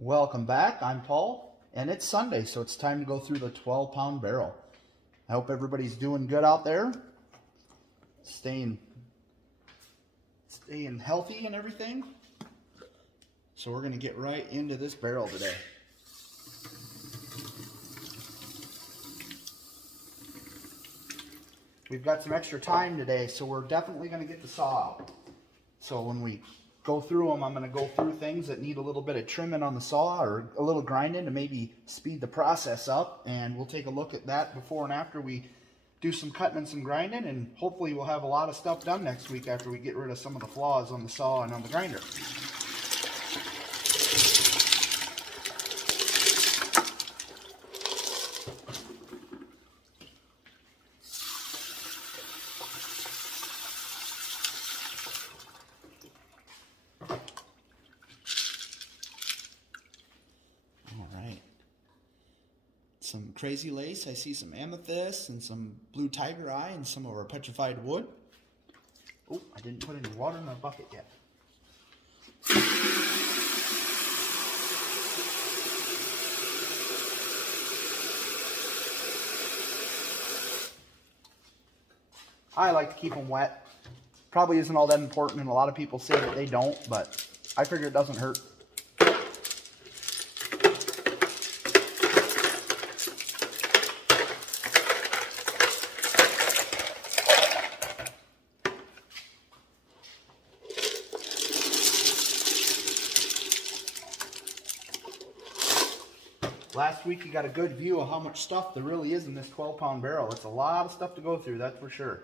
Welcome back. I'm Paul, and it's Sunday, so it's time to go through the 12-pound barrel. I hope everybody's doing good out there, staying healthy and everything. So we're going to get right into this barrel today. We've got some extra time today, so we're definitely going to get the saw out. So when we go through them, I'm going to go through things that need a little bit of trimming on the saw or a little grinding to maybe speed the process up, and we'll take a look at that before and after we do some cutting and some grinding, and hopefully we'll have a lot of stuff done next week after we get rid of some of the flaws on the saw and on the grinder. Some crazy lace. I see some amethyst and some blue tiger eye and some of our petrified wood. Oh, I didn't put any water in my bucket yet. I like to keep them wet. Probably isn't all that important, and a lot of people say that they don't, but I figure it doesn't hurt. Last week you got a good view of how much stuff there really is in this 12-pound barrel. It's a lot of stuff to go through, that's for sure.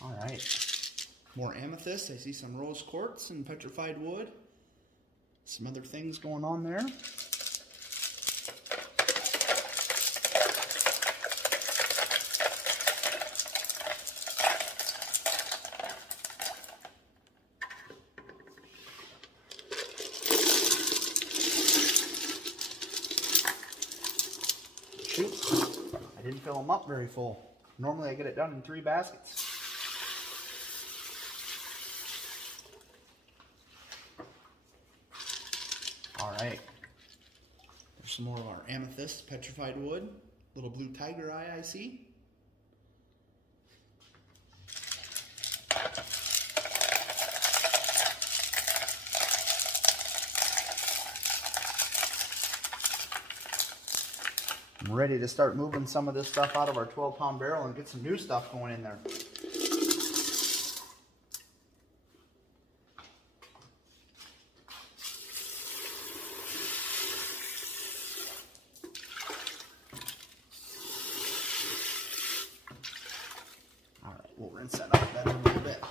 All right, more amethyst. I see some rose quartz and petrified wood. Some other things going on there. Shoot, I didn't fill them up very full. Normally I get it done in 3 baskets. All right, there's some more of our amethyst, petrified wood, little blue tiger eye I see. I'm ready to start moving some of this stuff out of our 12-pound barrel and get some new stuff going in there. All right, we'll rinse that off better a little bit.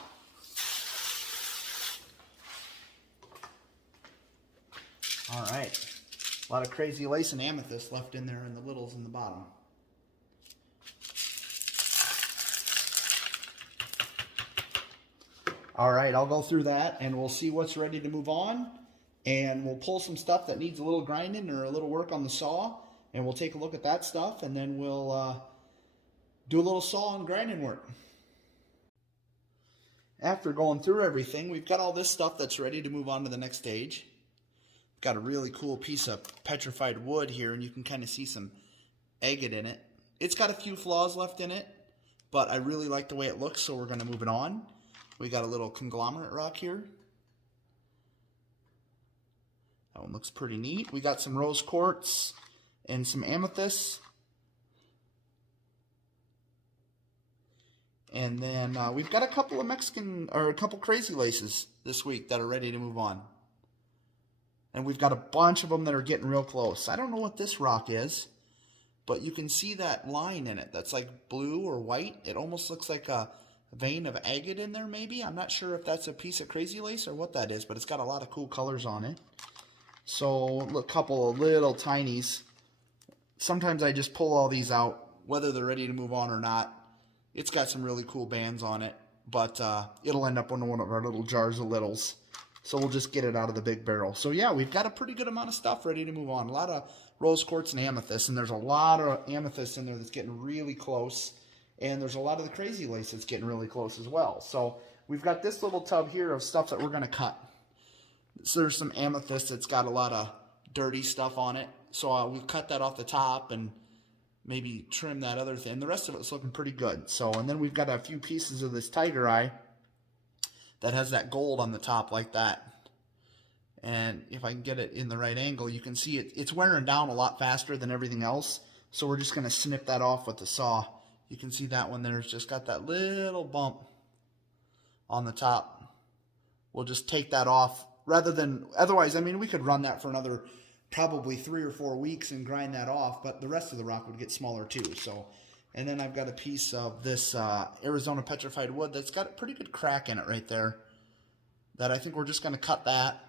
All right. A lot of crazy lace and amethyst left in there in the littles in the bottom. All right, I'll go through that and we'll see what's ready to move on. And we'll pull some stuff that needs a little grinding or a little work on the saw. And we'll take a look at that stuff, and then we'll do a little saw and grinding work. After going through everything, we've got all this stuff that's ready to move on to the next stage. Got a really cool piece of petrified wood here, and you can kind of see some agate in it. It's got a few flaws left in it, but I really like the way it looks, so we're going to move it on. We got a little conglomerate rock here. That one looks pretty neat. We got some rose quartz and some amethyst. And then we've got a couple of a couple crazy laces this week that are ready to move on. And we've got a bunch of them that are getting real close. I don't know what this rock is, but you can see that line in it that's like blue or white. It almost looks like a vein of agate in there maybe. I'm not sure if that's a piece of crazy lace or what that is, but it's got a lot of cool colors on it. So a couple of little tinies. Sometimes I just pull all these out, whether they're ready to move on or not. It's got some really cool bands on it, but it'll end up in one of our little jars of littles. So we'll just get it out of the big barrel. So yeah, we've got a pretty good amount of stuff ready to move on. A lot of rose quartz and amethyst, and there's a lot of amethyst in there that's getting really close. And there's a lot of the crazy lace that's getting really close as well. So we've got this little tub here of stuff that we're going to cut. So there's some amethyst that's got a lot of dirty stuff on it. So we've cut that off the top and maybe trim that other thing. The rest of it's looking pretty good. So, and then we've got a few pieces of this tiger eye that has that gold on the top like that. And if I can get it in the right angle, you can see it's wearing down a lot faster than everything else. So we're just going to snip that off with the saw. You can see that one there's just got that little bump on the top. We'll just take that off rather than, otherwise, I mean, we could run that for another probably 3 or 4 weeks and grind that off, but the rest of the rock would get smaller too. So, and then I've got a piece of this Arizona petrified wood that's got a pretty good crack in it right there that I think we're just going to cut that.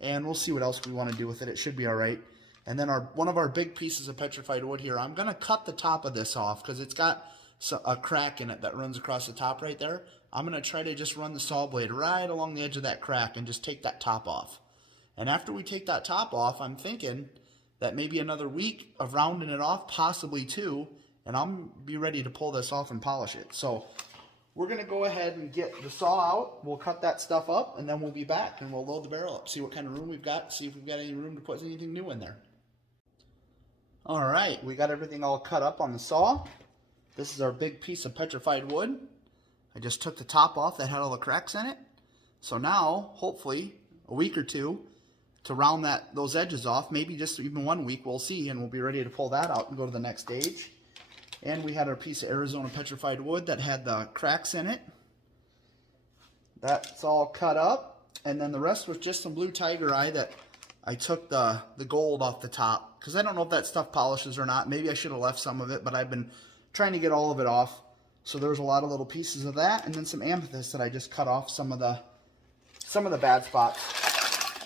And we'll see what else we want to do with it. It should be all right. And then one of our big pieces of petrified wood here, I'm going to cut the top of this off because it's got a crack in it that runs across the top right there. I'm going to try to just run the saw blade right along the edge of that crack and just take that top off. And after we take that top off, I'm thinking that maybe another week of rounding it off, possibly 2, and I'll be ready to pull this off and polish it. So we're going to go ahead and get the saw out. We'll cut that stuff up, and then we'll be back, and we'll load the barrel up, see what kind of room we've got, see if we've got any room to put anything new in there. All right, we got everything all cut up on the saw. This is our big piece of petrified wood. I just took the top off that had all the cracks in it. So now, hopefully, a week or 2 to round those edges off, maybe just even 1 week, we'll see, and we'll be ready to pull that out and go to the next stage. And we had our piece of Arizona petrified wood that had the cracks in it. That's all cut up. And then the rest was just some blue tiger eye that I took the gold off the top. Because I don't know if that stuff polishes or not. Maybe I should have left some of it, but I've been trying to get all of it off. So there's a lot of little pieces of that. And then some amethyst that I just cut off some of the bad spots.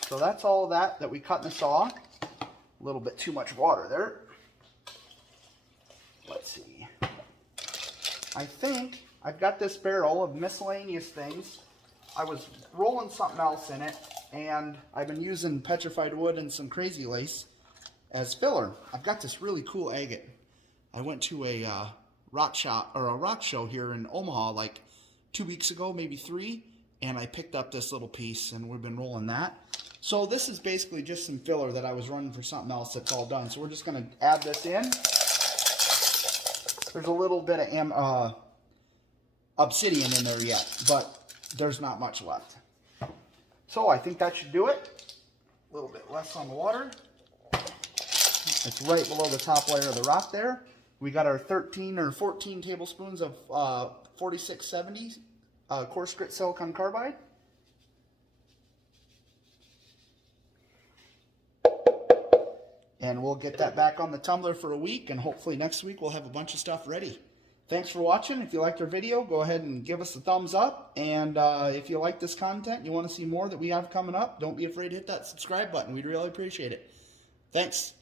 So that's all of that we cut in the saw. A little bit too much water there. Let's see. I think I've got this barrel of miscellaneous things. I was rolling something else in it, and I've been using petrified wood and some crazy lace as filler. I've got this really cool agate. I went to a rock show here in Omaha like 2 weeks ago, maybe 3, and I picked up this little piece, and we've been rolling that. So this is basically just some filler that I was running for something else that's all done. So we're just going to add this in. There's a little bit of obsidian in there yet, but there's not much left. So I think that should do it. A little bit less on the water. It's right below the top layer of the rock there. We got our 13 or 14 tablespoons of 4670 coarse grit silicon carbide. And we'll get that back on the tumbler for a week, and hopefully next week we'll have a bunch of stuff ready. Thanks for watching. If you liked our video, go ahead and give us a thumbs up. And if you like this content and you want to see more that we have coming up, don't be afraid to hit that subscribe button. We'd really appreciate it. Thanks.